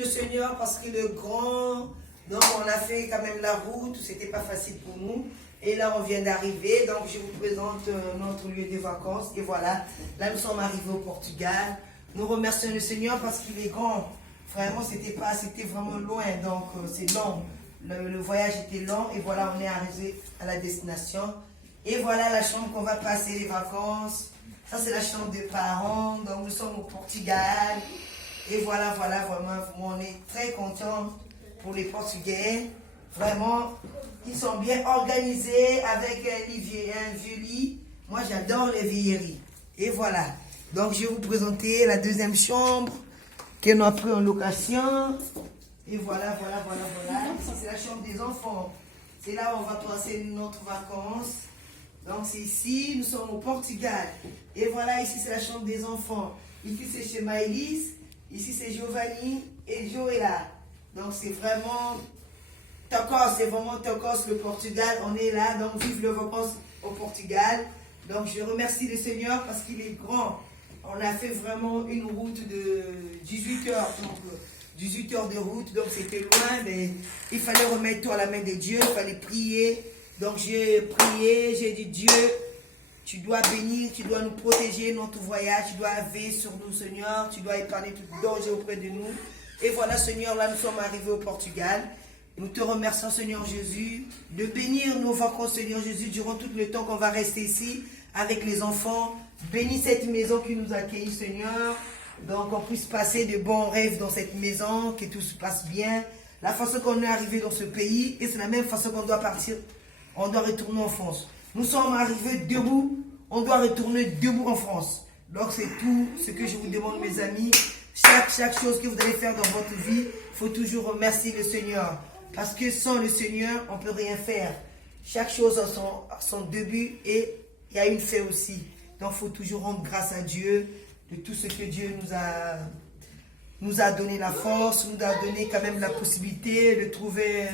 le Seigneur parce qu'il est grand. Donc on a fait quand même la route, c'était pas facile pour nous. Et là on vient d'arriver, donc je vous présente notre lieu de vacances. Et voilà, là nous sommes arrivés au Portugal. Nous remercions le Seigneur parce qu'il est grand. Vraiment c'était vraiment loin, donc c'est long. Le voyage était long et voilà on est arrivé à la destination. Et voilà la chambre qu'on va passer les vacances. Ça c'est la chambre des parents, donc nous sommes au Portugal. Et voilà, vraiment, on est très contents pour les Portugais. Vraiment, ils sont bien organisés avec un vieux lit. Moi, j'adore les vieilleries. Et voilà. Donc, je vais vous présenter la deuxième chambre que nous avons pris en location. Et voilà. Ici, c'est la chambre des enfants. C'est là où on va passer notre vacances. Donc, c'est ici, nous sommes au Portugal. Et voilà, ici, c'est la chambre des enfants. Ici, c'est chez Maëlys. Ici, c'est Giovanni et Joëlla. Donc, c'est vraiment Tocos, le Portugal. On est là, donc vive les vacances au Portugal. Donc, je remercie le Seigneur parce qu'il est grand. On a fait vraiment une route de 18 heures. Donc, 18 heures de route, donc c'était loin. Mais il fallait remettre tout à la main de Dieu. Il fallait prier. Donc, j'ai prié, j'ai dit Dieu, tu dois bénir, tu dois nous protéger notre voyage, tu dois veiller sur nous, Seigneur, tu dois épargner tout danger auprès de nous. Et voilà, Seigneur, là, nous sommes arrivés au Portugal. Nous te remercions, Seigneur Jésus, de bénir nos vacances, Seigneur Jésus, durant tout le temps qu'on va rester ici avec les enfants. Bénis cette maison qui nous accueille, Seigneur. Donc, on puisse passer de bons rêves dans cette maison, que tout se passe bien. La façon qu'on est arrivé dans ce pays, et c'est la même façon qu'on doit partir, on doit retourner en France. Nous sommes arrivés debout, on doit retourner debout en France. Donc c'est tout ce que je vous demande, mes amis. Chaque chose que vous allez faire dans votre vie, il faut toujours remercier le Seigneur. Parce que sans le Seigneur, on ne peut rien faire. Chaque chose a son début et il y a une fin aussi. Donc il faut toujours rendre grâce à Dieu de tout ce que Dieu nous a donné la force, nous a donné quand même la possibilité de trouver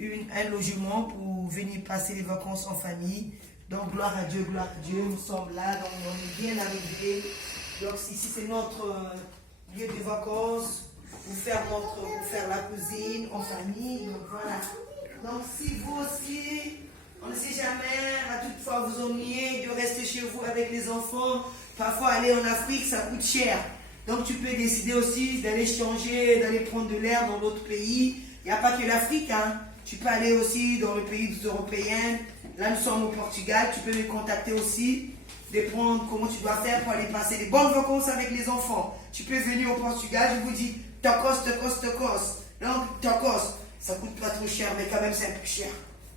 un logement pour venir passer les vacances en famille. Donc gloire à Dieu, nous sommes là, donc on est bien arrivés. Donc ici c'est notre lieu de vacances pour faire la cuisine en famille. Donc voilà. Donc si vous aussi, on ne sait jamais, à toute fois vous ennuyez de rester chez vous avec les enfants, parfois aller en Afrique ça coûte cher. Donc tu peux décider aussi d'aller changer, d'aller prendre de l'air dans d'autres pays. Il n'y a pas que l'Afrique, hein. Tu peux aller aussi dans le pays européen. Là, nous sommes au Portugal. Tu peux me contacter aussi, de prendre comment tu dois faire pour aller passer des bonnes vacances avec les enfants. Tu peux venir au Portugal. Je vous dis, Tocos. Donc, Tocos, ça coûte pas trop cher, mais quand même, c'est un peu cher.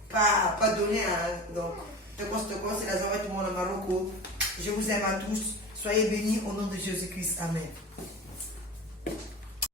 Pas donné, hein. Donc, Tocos, c'est la soirée tout le monde au Maroc. Je vous aime à tous. Soyez bénis au nom de Jésus-Christ. Amen.